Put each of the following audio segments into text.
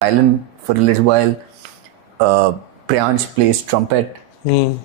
Island for a little while. Priyansh plays trumpet. I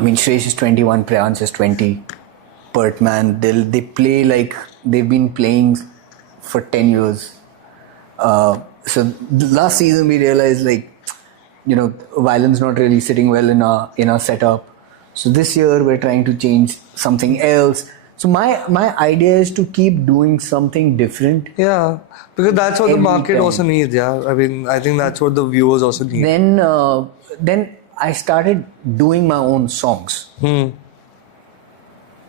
mean, Shresh is 21, Priyansh is 20. But man, they play like they've been playing for 10 years. So last season we realized, like, you know, violin's not really sitting well in our setup. So this year we're trying to change something else. So my idea is to keep doing something different. Yeah, because that's what the Every market time. also needs. Yeah, I mean, I think that's what the viewers also need. Then I started doing my own songs.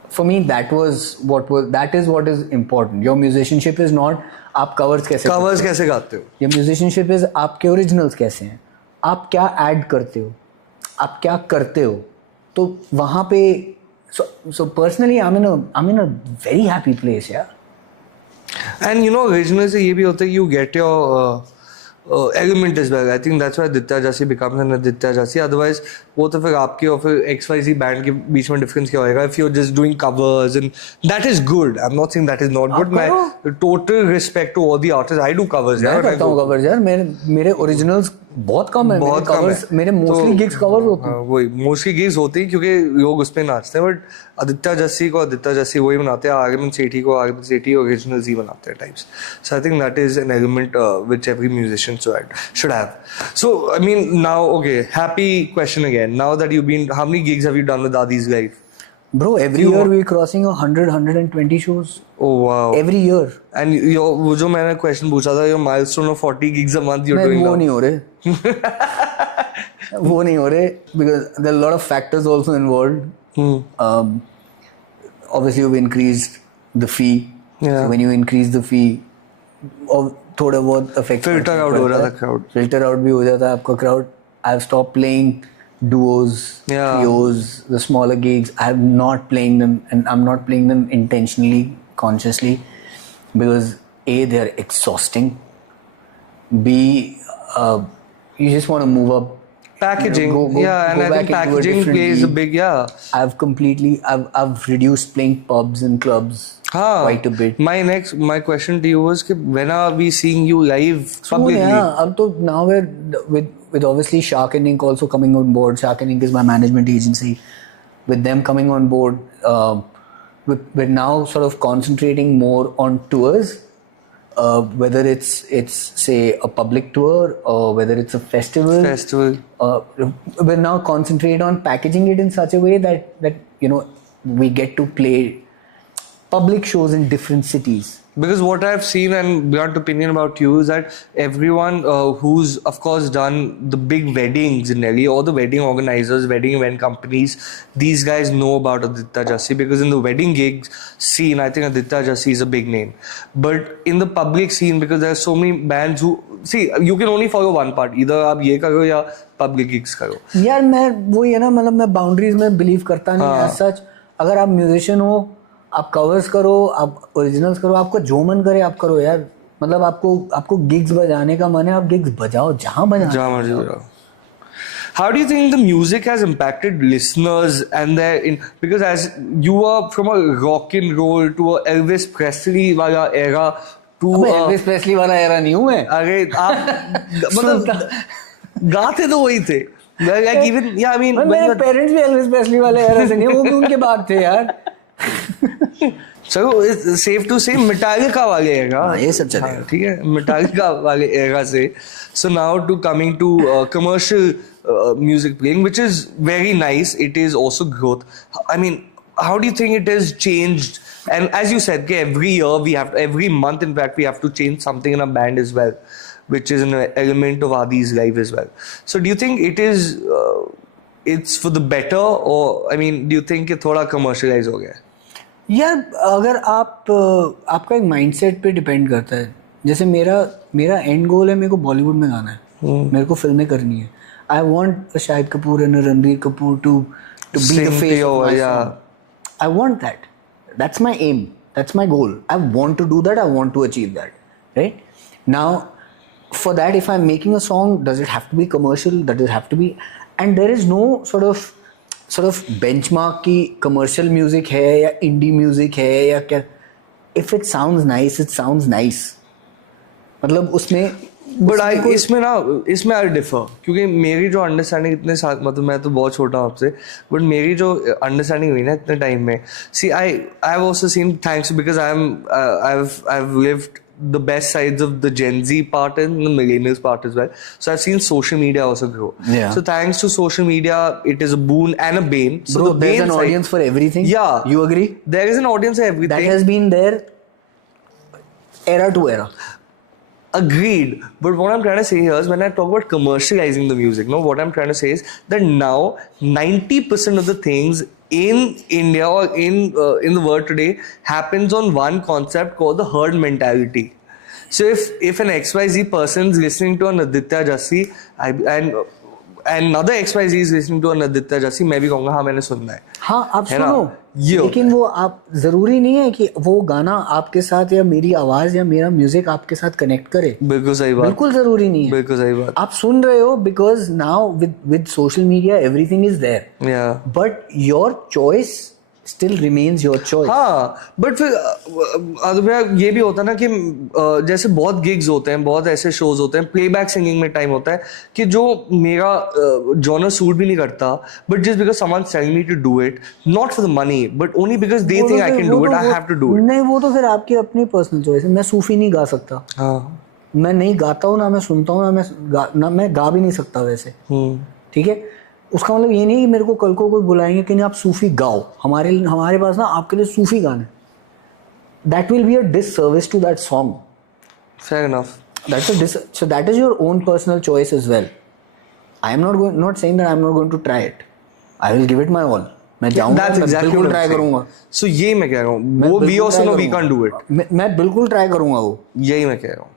For me, that is what is important. Your musicianship is not आप covers कैसे Covers कैसे गाते हो? Your musicianship is आपके originals कैसे हैं, आप क्या add करते हो, आप क्या करते हो. तो वहाँ पे so personally I'm in a very happy place, yeah. And you know, originally से ये भी होता है you get your element as well. I think that's why Aditya Jasi becomes an Aditya Jasi. Otherwise, वो तो फिर आपके और फिर XYZ band के बीच में difference क्या होएगा? If you're just doing covers, and that is good. I'm not saying that is not good. My total respect to all the artists. I do covers. मैं करता हूँ covers यार. मेरे originals बहुत कम है. मेरे covers, मेरे mostly gigs covers होते हैं. वही mostly gigs होते हैं क्योंकि लोग उस पे नाचते हैं. But आदित्य जस्सी को आदित्य जस्सी वही बनाते हैं. आगमन सेठी को आगमन सेठी originals ही बनाते हैं types. So I think that is an element which every musician should have. So I mean, now okay, happy question again. Now that you've been, how many gigs have you done with Adi's live? Bro, every year we're crossing 100-120 shows. Oh wow. Every year. And वो जो मैंने question पूछा था, your milestone of 40 gigs a month you're doing now. वो नहीं हो रहे. वो नहीं हो रहे because there are a lot of factors also involved. Obviously you've increased the fee. Yeah. So when you increase the fee, थोड़ा बहुत affect Filter out हो रहा था crowd. Filter out भी हो जाता है आपका crowd. I've stopped playing duos, trios, the smaller gigs. I'm not playing them, and I'm not playing them intentionally, consciously, because A, they're exhausting. B, you just want to move up. Packaging, Go and I think packaging plays a big, I've reduced playing pubs and clubs quite a bit. My question to you was, when are we seeing you live publicly? Now we're with obviously Shark and Ink also coming on board. Shark and Ink is my management agency. With them coming on board, we're now sort of concentrating more on tours. Whether it's say a public tour or whether it's a festival. We're now concentrating on packaging it in such a way that you know we get to play public shows in different cities. Because what I've seen and blunt opinion about you is that everyone who's of course done the big weddings in Delhi, or the wedding organizers, wedding event companies, these guys know about Aditya Jasi, because in the wedding gigs scene, I think Aditya Jasi is a big name. But in the public scene, because there are so many bands who, see, you can only follow one part. Either आप ये करो या public gigs करो. यार मैं वही है ना, मतलब मैं boundaries में believe करता नहीं. As such, अगर आप musician हो, आप कवर्स करो, आप ओरिजिनल्स करो, आपको जो मन करे आप करो यार. मतलब आपको गिग्स बजाने का मन है, आप गिग्स बजाओ जहाँ मर्जी बजाओ. How do you think the music has impacted listeners and because as you are from a rock and roll to a Elvis Presley वाला era to Elvis Presley वाला era नहीं हूँ मैं. अरे आप मतलब गाते तो वही थे. Like even I mean मेरे पेरेंट्स भी Elvis Presley वाले era से नहीं, वो भी उनके बाद थे यार. So it's safe to say Metallica वाले era. ये सब चलेगा. ठीक है, Metallica वाले era से. So now coming to commercial music playing, which is very nice. It is also growth. I mean, how do you think it has changed? And as you said, every month in fact we have to change something in a band as well, which is an element of Adi's life as well. So do you think it is it's for the better, or I mean, do you think it थोड़ा commercialize हो गया? यार अगर आपका एक mindset पे depend करता है. जैसे मेरा एंड गोल है, मेरे को बॉलीवुड में गाना है, मेरे को फिल्में करनी है. I want Shahid Kapoor and Ranbir Kapoor to be the face of my song. I want that. That's my aim, that's my goal. I want to do that, I want to achieve that. Right now for that, if I am making a song, does it have to be commercial? Does it have to be, and there is no sort of benchmark की commercial music है या indie music है या क्या. If it sounds nice, it sounds nice. मतलब उसमें but इसमें आई differ, क्योंकि मेरी जो अंडरस्टैंडिंग इतने साल, मतलब मैं तो बहुत छोटा हूँ आपसे, बट मेरी जो अंडरस्टैंडिंग हुई ना इतने टाइम में, see I have also seen, thanks because I have lived the best sides of the Gen Z part and the millennials part as well. So I've seen social media also grow. Yeah. So thanks to social media, it is a boon and a bane. So Bro, the there's bane an side, audience for everything. Yeah. You agree? There is an audience for everything. That has been there era to era. Agreed. But what I'm trying to say here is, when I talk about commercializing the music, no, what I'm trying to say is that now 90% of the things in India or in the world today happens on one concept called the herd mentality. So if an XYZ person is listening to an Aditya Jassi and another XYZ is listening to an Aditya Jassi, मैं भी कहूँगा हाँ मैंने सुनना है. हाँ आप है ना? सुनो, ये लेकिन वो आप जरूरी नहीं है कि वो गाना आपके साथ या मेरी आवाज या मेरा म्यूजिक आपके साथ कनेक्ट करे. बिल्कुल सही बात. बिल्कुल जरूरी नहीं है. बिल्कुल सही बात. आप सुन रहे हो because now with social media everything is there. Yeah. But your choice still remains your choice. हाँ, बट फिर भैया ये भी होता है ना कि जैसे बहुत गिग्स होते हैं, बहुत ऐसे शोज होते हैं, प्लेबैक सिंगिंग में टाइम होता है कि जो मेरा जॉनर सूट भी नहीं करता, but just because someone telling me to do it, not for the money but only because they think I can do it, I have to do it. नहीं, वो तो फिर आपकी अपनी पर्सनल चॉइस है. मैं सूफी नहीं गा सकता. हाँ. मैं नहीं गाता हूँ, ना मैं सुनता हूँ, ना मैं गा भी नहीं सकता वैसे. ठीक है, उसका मतलब ये नहीं कि मेरे को कल को कोई बुलाएंगे कि नहीं आप सूफी गाओ, हमारे पास ना आपके लिए सूफी गाने. That will be a disservice to that song. Fair enough. So that is your own personal choice as well. I am not saying that I am not going to try it. I will give it my all. मैं जाऊंगा, मैं बिल्कुल try करूंगा. So ये मैं कह रहा हूँ, वो we also know we can't do it. मैं बिल्कुल ट्राई करूंगा वो. यही मैं कह रहा हूँ.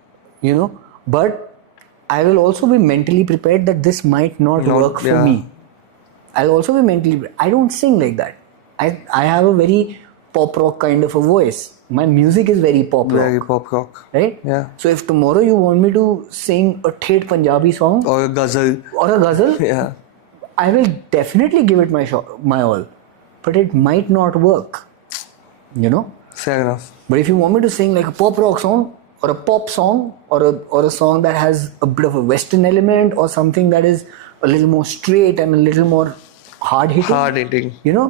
You know, but I will also be mentally prepared that this might not work for me. I'll also be mentally prepared. I don't sing like that. I have a very pop rock kind of a voice. My music is very pop rock. Very pop rock. Right? Yeah. So if tomorrow you want me to sing a Thet Punjabi song or a ghazal, yeah, I will definitely give it my all. But it might not work. You know? Fair enough. But if you want me to sing like a pop rock song or a pop song or a song that has a bit of a western element or something that is a little more straight and a little more hard hitting, you know,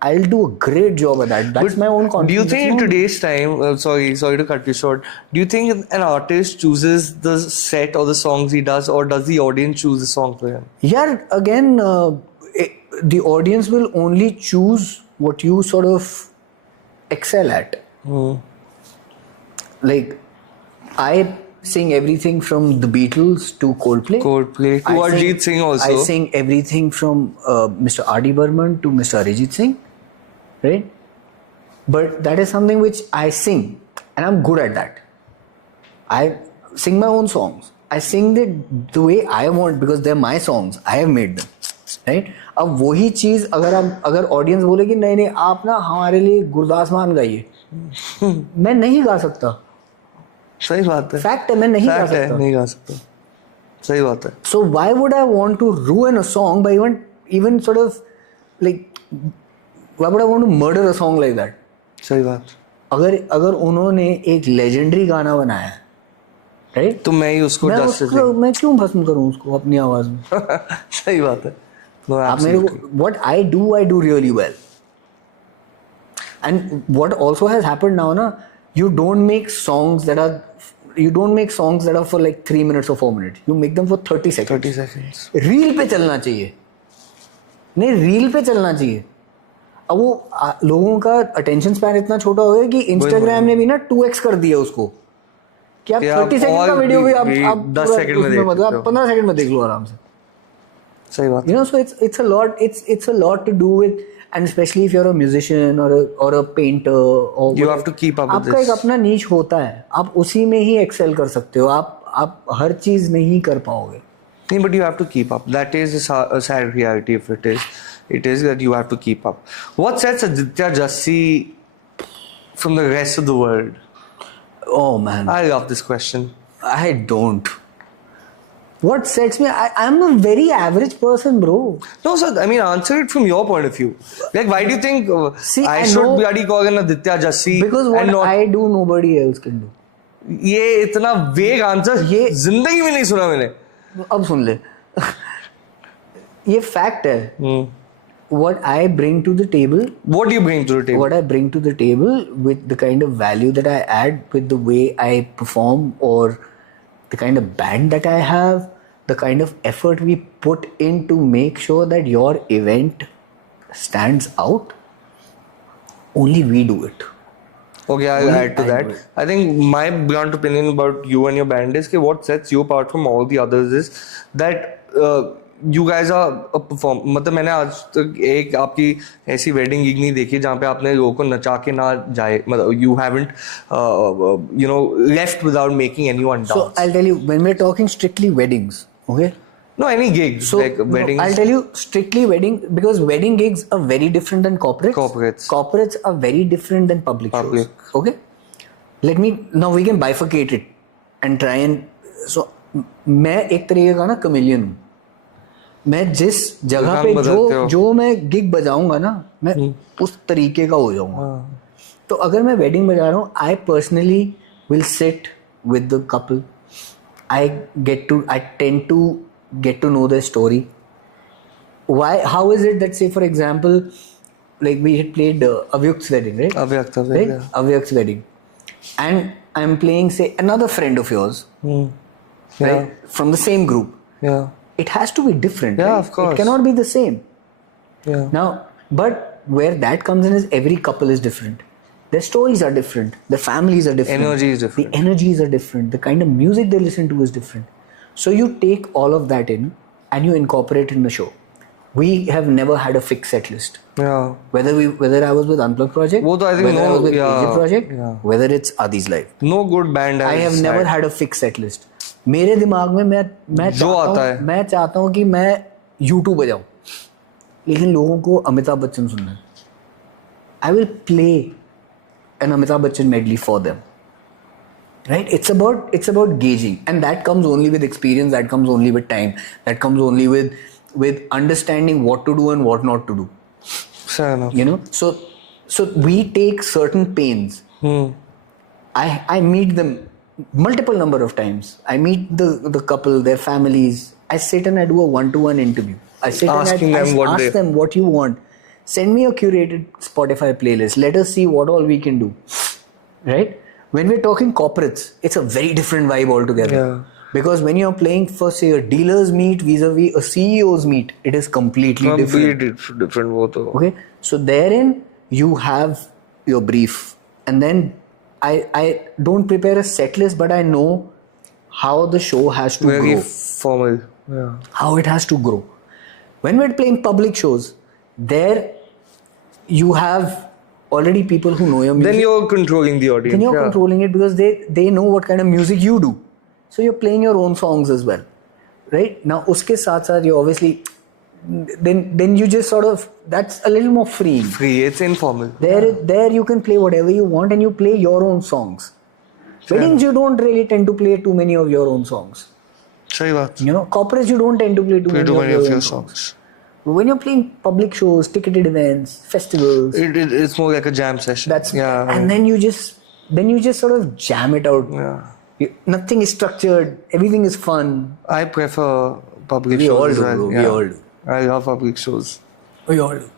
I'll do a great job at that. That's my own confidence. Do you think in today's time, sorry to cut you short, do you think an artist chooses the set or the songs he does, or does the audience choose the song for him? Yeah, again, the audience will only choose what you sort of excel at. Like, I sing everything from the Beatles to Coldplay. To Arijit Singh also. I sing everything from Mr. R.D. Burman to Mr. Arijit Singh, right? But that is something which I sing, and I'm good at that. I sing my own songs. I sing it the way I want because they're my songs. I have made them, right? अब वही चीज अगर audience बोले कि नहीं आप ना हमारे लिए गुरदास मान गाइए, मैं नहीं गा सकता. सही बात है. फैक्ट है, मैं नहीं गा सकता. सही बात है. So why would I want to ruin a song by even sort of like, why would I want to murder a song like that? सही बात. अगर उन्होंने एक लेजेंडरी गाना बनाया, राइट, तो मैं ही उसको मैं क्यों भस्म करूं उसको अपनी आवाज में. सही बात है. आप मेरे को what I do really well. And what also has happened now, na, you don't make songs that are for like 3 minutes or 4 minutes. You make them for 30 seconds. 30 seconds. Reel पे चलना चाहिए. नहीं, रील पे चलना चाहिए. अब वो लोगों का अटेंशन स्पैन इतना छोटा हो गया कि इंस्टाग्राम ने भी ना 2x कर दिया उसको, कि आप 30 सेकंड का वीडियो भी आप 10 सेकंड में देख सकते हो. 15 सेकंड में देख लो आराम से. सही बात. You know, so it's a lot to do with, and especially if you're a musician or a painter or you have to keep up with this. आपका एक अपना नीच होता है, आप उसी में ही एक्सेल कर सकते हो. आप हर चीज नहीं कर पाओगे. नहीं, but you have to keep up. That is a sad reality. If it is that you have to keep up. What sets Aditya Jassi from the rest of the world? Oh man, I love this question. I don't. What sets me? I'm a very average person, bro. No, sir. I mean, answer it from your point of view. Like, why do you think I should bloody call an Aditya Jassi? Because what I do, nobody else can do. ये इतना वेग answer ये जिंदगी में नहीं सुना मैंने. अब सुन ले. ये फैक्ट है. What I bring to the table, What do you bring to the table? what I bring to the table with the kind of value that I add, with the way I perform, or the kind of band that I have, the kind of effort we put in to make sure that your event stands out, only we do it. Okay, I'll Only add to I that. do it. I think my blunt opinion about you and your band is that what sets you apart from all the others is that you guys are a perform. मतलब मैंने आज तक एक आपकी ऐसी wedding gig नहीं देखी जहाँ पे आपने लोगों को नचा के ना जाए. मतलब you haven't left without making anyone dance. So I'll tell you, when we're talking strictly weddings, okay? No, any gigs So like no, weddings. I'll tell you strictly wedding, because wedding gigs are very different than corporates. Corporates. Corporates are very different than public shows. Okay. Let me now we can bifurcate it and try and so मैं एक तरीके का ना chameleon हूँ. मैं जिस जगह पे जो मैं गिग बजाऊंगा ना, मैं उस तरीके का हो जाऊंगा. तो अगर मैं वेडिंग बजा रहा हूँ, I personally will sit with the couple. I tend to get to know their story. How is it that, say for example, like we had played Avyukt's wedding, right? Right? Avyukt's wedding, and I'm playing, say, another friend of yours, right, from the same group. Yeah. It has to be different. Yeah, right? of course. It cannot be the same. Yeah. Now, but where that comes in is every couple is different. Their stories are different. Their families are different. Energy is different. The energies are different. The kind of music they listen to is different. So you take all of that in and you incorporate in the show. We have never had a fixed set list. Yeah. Whether I was with Unplugged Project, वो तो I think whether I was with AJ Project, whether it's Adi's Life. No good band has I have never had a fixed set list. मेरे दिमाग में मैं चाहता हूँ कि मैं U2 बजाऊं, लेकिन लोगों को अमिताभ बच्चन सुनना है. I will play an Amitabh Bachchan medley for them. Right? It's about gauging, and that comes only with experience. That comes only with time. That comes only with understanding what to do and what not to do. Fair enough. You know, so we take certain pains. I meet them multiple number of times. I meet the couple, their families. I sit and I do a one-to-one interview. I sit Asking and them ask them what you want. Send me a curated Spotify playlist. Let us see what all we can do. Right? When we're talking corporates, it's a very different vibe altogether. Yeah. Because when you're playing for, say, a dealer's meet vis-a-vis a CEO's meet, it is completely different. Different वो तो. Okay? So therein, you have your brief. And then I don't prepare a set list, but I know how the show has to Very grow. formal. Yeah. How it has to grow. When we're playing public shows, there you have already people who know your music. Then you're controlling the audience. Then you're controlling it because they know what kind of music you do. So you're playing your own songs as well. Right? Now, uske saath saath, you obviously, then you just sort of, that's a little more free. Free, it's informal. There you can play whatever you want and you play your own songs. Weddings, you don't really tend to play too many of your own songs. सही बात. You know, corporates, you don't tend to play too many of your songs. When you're playing public shows, ticketed events, festivals, It's more like a jam session. And then you just sort of jam it out. Yeah. Nothing is structured. Everything is fun. I prefer public We shows all as do, well. bro. We all do. I love public shows. We all do.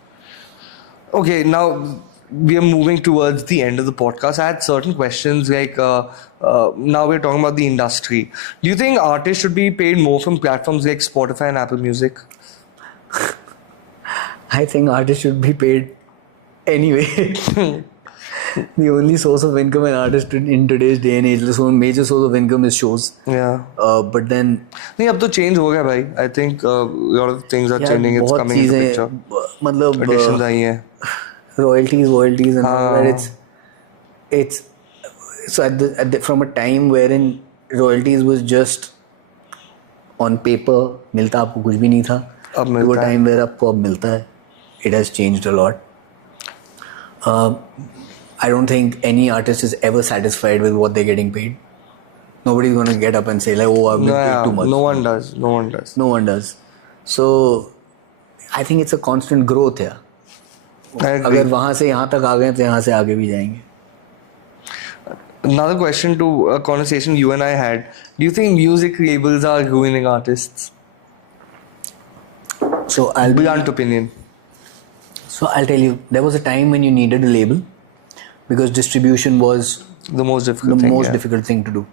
Okay, now we are moving towards the end of the podcast. I had certain questions like now we're talking about the industry. Do you think artists should be paid more from platforms like Spotify and Apple Music? I think artists should be paid anyway. The only source of income an artist in today's day and age, the major source of income is shows. Yeah. But then नहीं अब तो change हो गया भाई. I think a lot of things are changing. It's coming into the picture. मतलब Additions आई हैं. royalties and all that. It's so from a time wherein royalties was just on paper, मिलता आपको कुछ भी नहीं था. अब मिलता है. time where आपको अब मिलता है. It has changed a lot. I don't think any artist is ever satisfied with what they're getting paid. Nobody's going to get up and say like, oh, I've been paid too much. No one does. No one does. So I think it's a constant growth here. I agree. अगर वहाँ से यहाँ तक आ गए तो यहाँ से आगे भी जाएंगे. Another question to a conversation you and I had. Do you think music labels are ruining artists? So Blunt opinion. I'll tell you, there was a time when you needed a label because distribution was The most difficult thing. Yeah. difficult thing to do,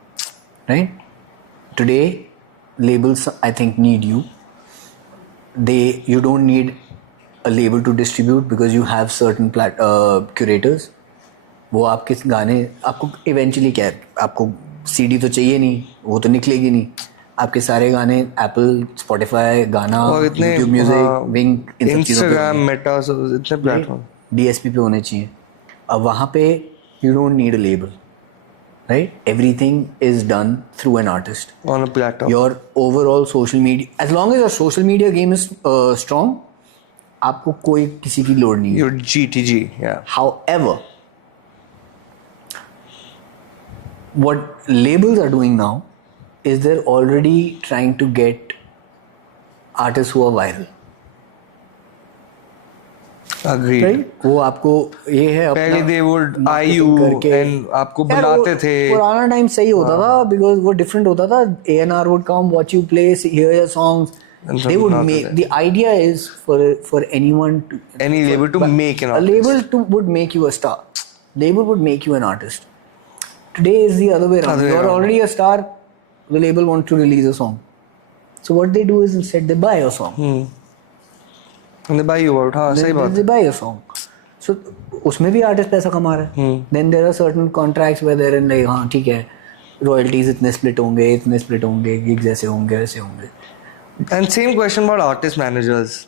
right? Today, labels I think need you. You don't need a label to distribute because you have certain curators. वो आपके गाने आपको eventually क्या है, आपको CD तो चाहिए नहीं, वो तो निकलेगी नहीं. आपके सारे गाने Apple, Spotify, Gaana, YouTube music, Wynk, Instagram, Meta, इतने प्लेटफॉर्म DSP पे होने चाहिए. अब वहाँ पे you don't need a label, right? Everything is done through an artist on a platform. Your overall social media, as long as your social media game is strong, आपको कोई किसी की लोड नहीं है. Your GTG, yeah. However, what labels are doing now is they're already trying to get artists who are viral. Agreed. Right? वो आपको ये है अपना पहले they would eye you and आपको यार बुलाते वो थे. पुराना टाइम सही होता था because वो different होता था. A&R would come, watch you play, hear your songs. And They would not make, that. the idea is for anyone to, Any label to make an a artist. label would make you a star. Label would make you an artist. Today is the other way around. Other way You're around. already a star. The label wants to release a song. So what they do is instead they buy a song. And they buy you out. हाँ सही बात. They buy a song. So उसमें भी artist पैसा कमा रहा है. Then there are certain contracts where they're in like हाँ ठीक है, royalties इतने split होंगे, gigs ऐसे होंगे, वैसे होंगे. And same question about artist managers.